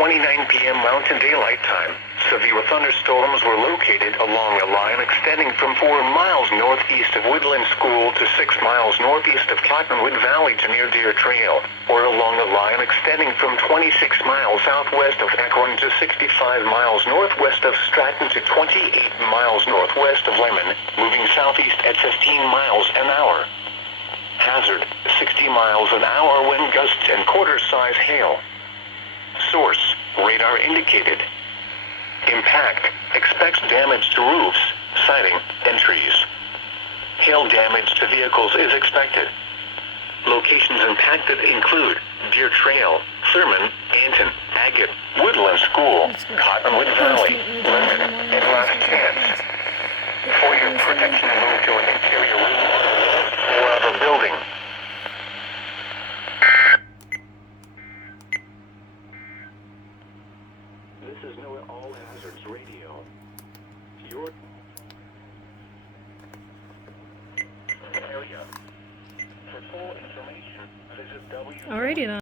10:29 p.m. Mountain Daylight Time, severe thunderstorms were located along a line extending from 4 miles northeast of Woodland School to 6 miles northeast of Cottonwood Valley to near Deer Trail, or along a line extending from 26 miles southwest of Akron to 65 miles northwest of Stratton to 28 miles northwest of Lemon, moving southeast at 15 miles an hour. Hazard, 60 miles an hour wind gusts and quarter-size hail. Source, radar indicated. Impact, expects damage to roofs, siding, and trees. Hail damage to vehicles is expected. Locations impacted include Deer Trail, Thurman, Anton, Agate, Woodland School, Cottonwood Valley, Lemon, and Last Chance. For your protection, move to an interior room on the lowest floor of a building. This is NOAA All Hazards Radio. Your area. For full information, visit Alrighty then.